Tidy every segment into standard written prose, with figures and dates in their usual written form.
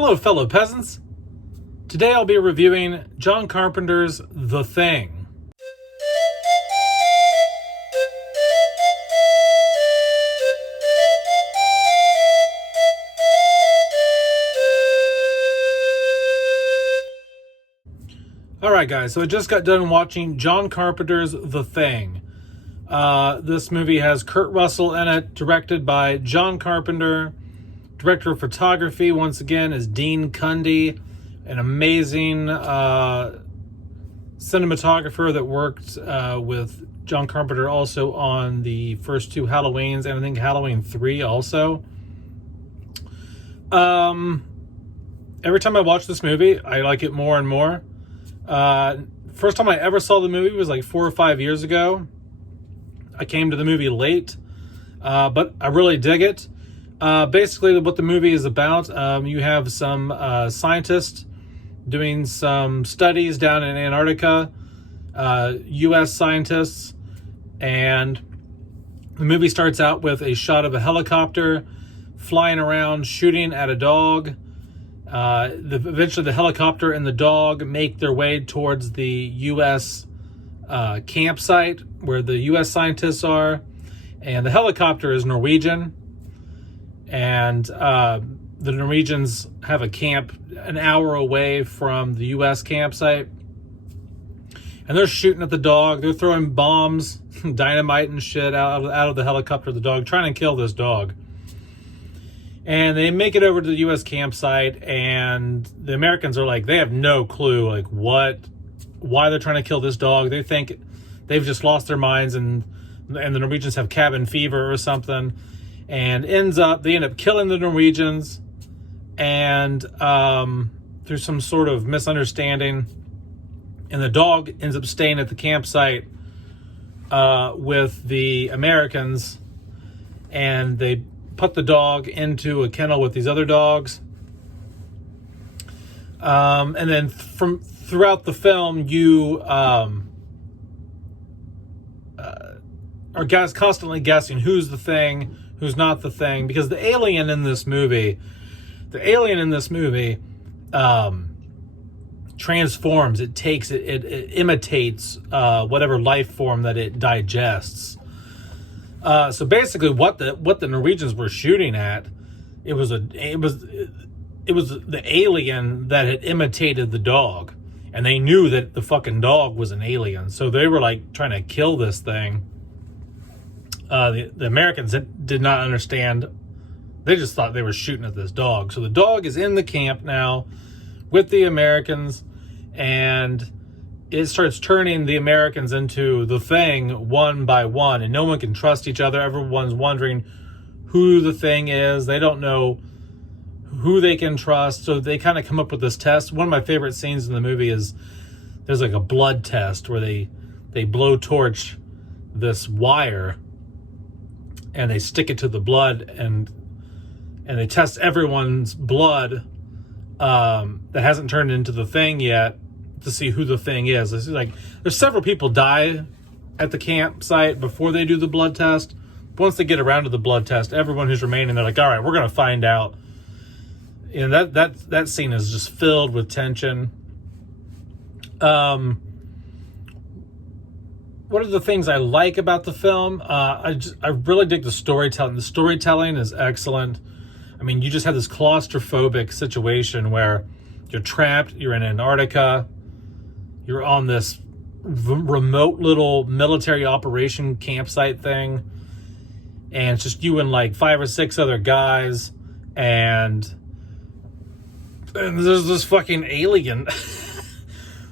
Hello, fellow peasants. Today I'll be reviewing John Carpenter's The Thing. Alright guys, so I just got done watching John Carpenter's The Thing. This movie has Kurt Russell in it, directed by John Carpenter. Director of photography, once again, is Dean Cundey, an amazing cinematographer that worked with John Carpenter also on the first two Halloweens, and I think Halloween 3 also. Every time I watch this movie, I like it more and more. First time I ever saw the movie was like 4 or 5 years ago. I came to the movie late, but I really dig it. Basically, what the movie is about, you have some scientists doing some studies down in Antarctica, U.S. scientists, and the movie starts out with a shot of a helicopter flying around, shooting at a dog. Eventually, the helicopter and the dog make their way towards the U.S. Campsite where the U.S. scientists are, and the helicopter is Norwegian. And the Norwegians have a camp an hour away from the U.S. campsite. And they're shooting at the dog. They're throwing bombs, dynamite and shit out of the helicopter of the dog, trying to kill this dog. And they make it over to the U.S. campsite, and the Americans are like, they have no clue, like, why they're trying to kill this dog. They think they've just lost their minds, and the Norwegians have cabin fever or something. And they end up killing the Norwegians, and through some sort of misunderstanding, and the dog ends up staying at the campsite with the Americans, and they put the dog into a kennel with these other dogs. And then throughout the film, you are guys constantly guessing who's the thing, who's not the thing, because the alien in this movie transforms. It imitates whatever life form that it digests. So basically, what the Norwegians were shooting at, it was the alien that had imitated the dog, and they knew that the fucking dog was an alien. So they were like trying to kill this thing. The Americans did not understand. They just thought they were shooting at this dog. So the dog is in the camp now with the Americans, and it starts turning the Americans into the Thing one by one, and no one can trust each other. Everyone's wondering who the Thing is. They don't know who they can trust, so they kind of come up with this test. One of my favorite scenes in the movie is there's like a blood test where they blowtorch this wire, and they stick it to the blood, and they test everyone's blood that hasn't turned into the Thing yet to see who the Thing is. It's like there's several people die at the campsite before they do the blood test. Once they get around to the blood test, everyone who's remaining, they're like, all right, we're going to find out. And that scene is just filled with tension. What are the things I like about the film? I really dig the storytelling. The storytelling is excellent. I mean, you just have this claustrophobic situation where you're trapped, you're in Antarctica, you're on this remote little military operation campsite thing, and it's just you and like 5 or 6 other guys, and there's this fucking alien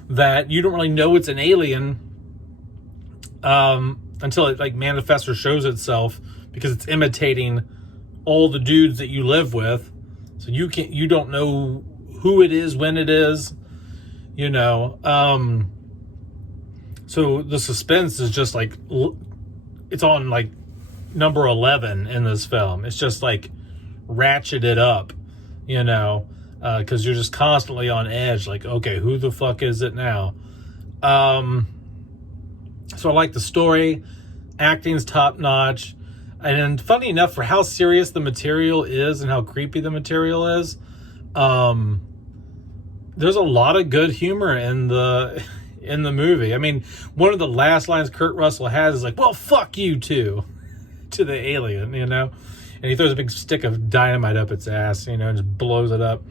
that you don't really know it's an alien until it like manifests or shows itself, because it's imitating all the dudes that you live with. So you don't know who it is, when it is, you know. So the suspense is just like, it's on like number 11 in this film. It's just like ratcheted up, you know, because you're just constantly on edge, like, okay, who the fuck is it now? So I like the story. Acting's top notch. And funny enough, for how serious the material is and how creepy the material is, There's a lot of good humor in the movie. I mean, one of the last lines Kurt Russell has is like, "Well, fuck you too," to the alien, you know, and he throws a big stick of dynamite up its ass, you know, and just blows it up.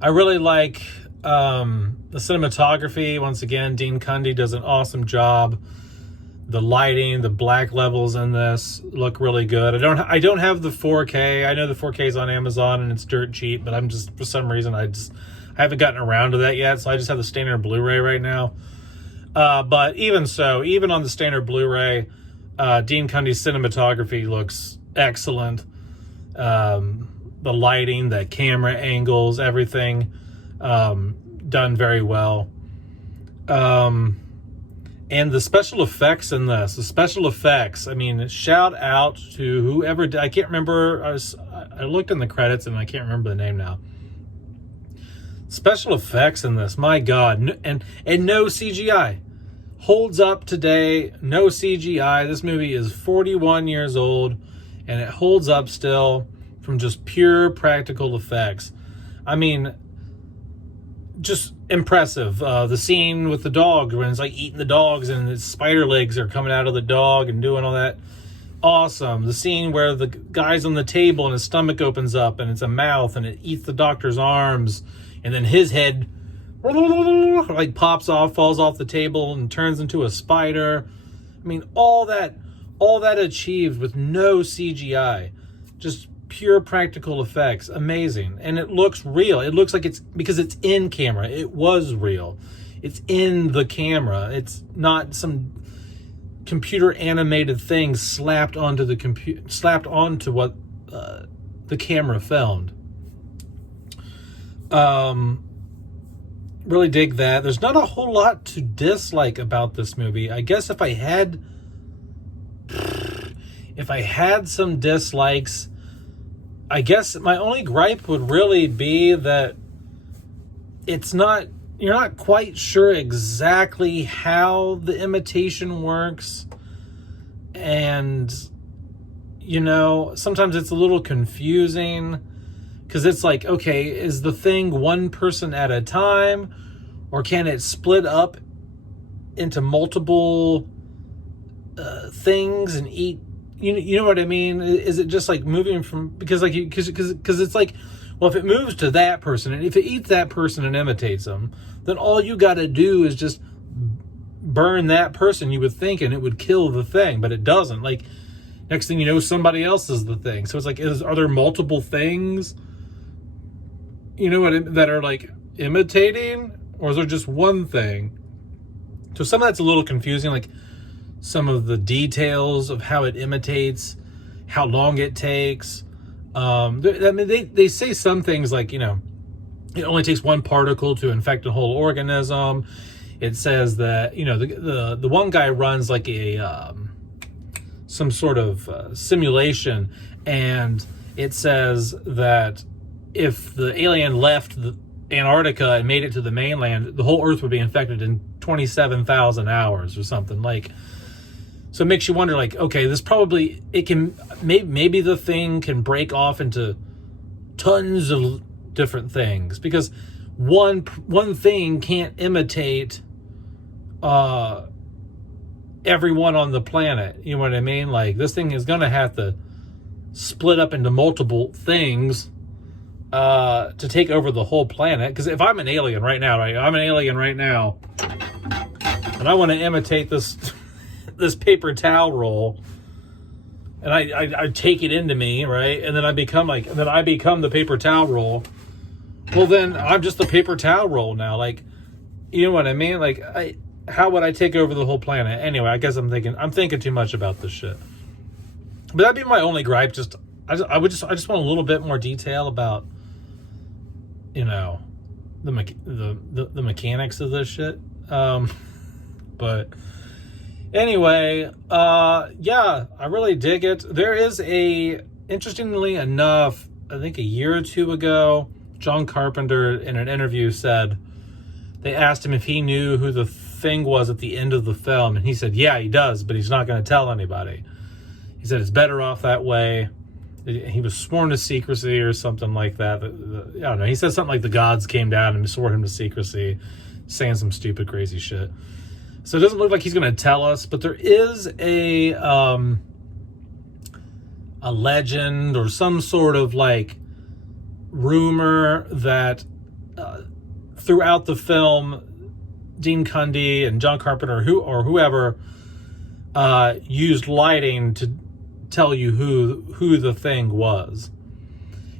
I really like the cinematography. Once again, Dean Cundey does an awesome job. The lighting, the black levels in this look really good. I don't have the 4K. I know the 4K is on Amazon and it's dirt cheap, but I'm just, for some reason, I haven't gotten around to that yet. So I just have the standard Blu-ray right now. But even so, even on the standard Blu-ray, Dean Cundey's cinematography looks excellent. The lighting, the camera angles, everything done very well. And the special effects in this, I mean, shout out to whoever did, I can't remember, I looked in the credits and I can't remember the name now. Special effects in this, my God, and no CGI. Holds up today, no CGI. This movie is 41 years old and it holds up still from just pure practical effects. I mean, just impressive. The scene with the dog when it's like eating the dogs and its spider legs are coming out of the dog and doing all that. Awesome. The scene where the guy's on the table and his stomach opens up and it's a mouth and it eats the doctor's arms and then his head like pops off, falls off the table and turns into a spider. I mean, all that achieved with no CGI. Just pure practical effects. Amazing. And it looks real. It looks like it's, because it's in camera. It was real. It's in the camera. It's not some computer animated thing slapped onto what the camera filmed. Really dig that. There's not a whole lot to dislike about this movie. I guess if I had some dislikes, I guess my only gripe would really be that you're not quite sure exactly how the imitation works. And, you know, sometimes it's a little confusing because it's like, okay, is the thing one person at a time, or can it split up into multiple things and eat? You know what I mean? Is it just like moving from, because it's like, well, if it moves to that person and if it eats that person and imitates them, then all you got to do is just burn that person, you would think, and it would kill the thing, but it doesn't. Like, next thing you know, somebody else is the thing. So it's like, are there multiple things, you know, that are like imitating, or is there just one thing? So some of that's a little confusing, like some of the details of how it imitates, how long it takes. I mean, they say some things like, you know, it only takes one particle to infect a whole organism. It says that, you know, the one guy runs like a some sort of simulation, and it says that if the alien left Antarctica and made it to the mainland, the whole Earth would be infected in 27,000 hours or something. Like, so it makes you wonder, like, okay, this probably, it can, maybe the thing can break off into tons of different things, because one thing can't imitate everyone on the planet. You know what I mean? Like, this thing is going to have to split up into multiple things to take over the whole planet. Because if I'm an alien right now, right? I'm an alien right now, and I want to imitate this paper towel roll, and I take it into me, right? And then I become the paper towel roll. Well, then I'm just the paper towel roll now. Like, you know what I mean? Like, how would I take over the whole planet? Anyway, I guess I'm thinking too much about this shit. But that'd be my only gripe. I just want a little bit more detail about, you know, the mechanics of this shit. But anyway, yeah, I really dig it. There is interestingly enough, I think a year or two ago, John Carpenter in an interview said, they asked him if he knew who the thing was at the end of the film, and he said, yeah, he does, but he's not going to tell anybody. He said it's better off that way. He was sworn to secrecy or something like that. I don't know. He said something like the gods came down and swore him to secrecy, saying some stupid, crazy shit. So it doesn't look like he's going to tell us, but there is a legend or some sort of like rumor that throughout the film, Dean Cundey and John Carpenter or whoever used lighting to tell you who the thing was.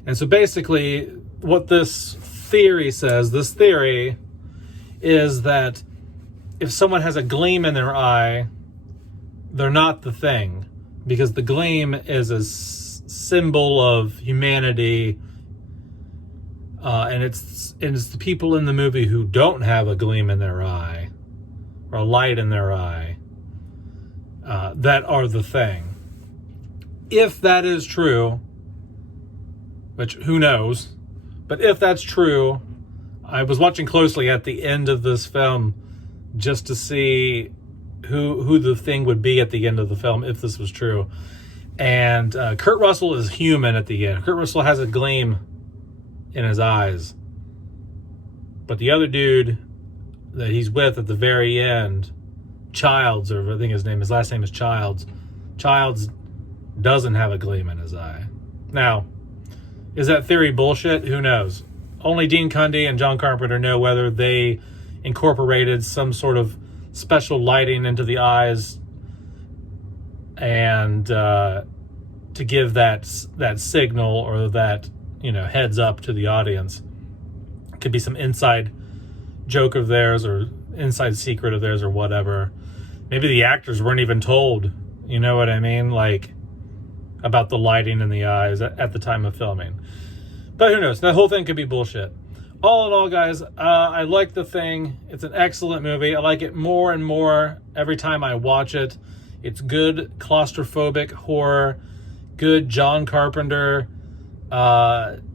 And so basically what this theory says, this theory is that if someone has a gleam in their eye, they're not the thing, because the gleam is a symbol of humanity, and it's the people in the movie who don't have a gleam in their eye or a light in their eye that are the thing. If that is true, which who knows, but if that's true, I was watching closely at the end of this film just to see who the thing would be at the end of the film if this was true. And Kurt Russell is human at the end. Kurt Russell has a gleam in his eyes. But the other dude that he's with at the very end, Childs, or I think his last name is Childs. Childs doesn't have a gleam in his eye. Now, is that theory bullshit? Who knows? Only Dean Cundey and John Carpenter know whether they incorporated some sort of special lighting into the eyes and to give that signal or that, heads up to the audience. It could be some inside joke of theirs or inside secret of theirs or whatever. Maybe the actors weren't even told, you know what I mean? Like, about the lighting in the eyes at the time of filming. But who knows? That whole thing could be bullshit. All in all, guys, I like The Thing. It's an excellent movie. I like it more and more every time I watch it. It's good claustrophobic horror, good John Carpenter,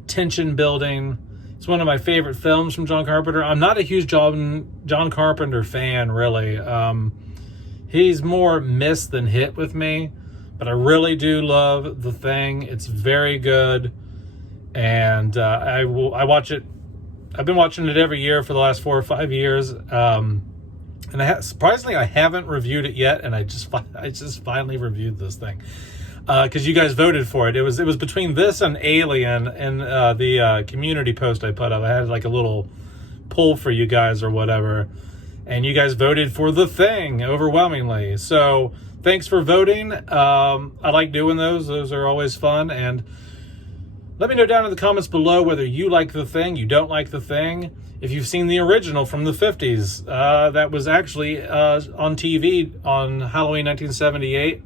tension building. It's one of my favorite films from John Carpenter. I'm not a huge John Carpenter fan, really. He's more miss than hit with me, but I really do love The Thing. It's very good, and I watch it. I've been watching it every year for the last 4 or 5 years, and surprisingly, I haven't reviewed it yet. And I just finally reviewed this thing because you guys voted for it. It was between this and Alien, and the community post I put up. I had like a little poll for you guys or whatever, and you guys voted for The Thing overwhelmingly. So thanks for voting. I like doing those. Those are always fun. And let me know down in the comments below whether you like The Thing, you don't like The Thing. If you've seen the original from the 50s, that was actually on TV on Halloween 1978.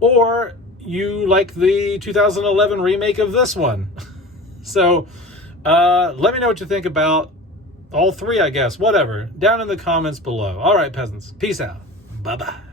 Or you like the 2011 remake of this one. So let me know what you think about all three, I guess. Whatever. Down in the comments below. All right, peasants. Peace out. Bye-bye.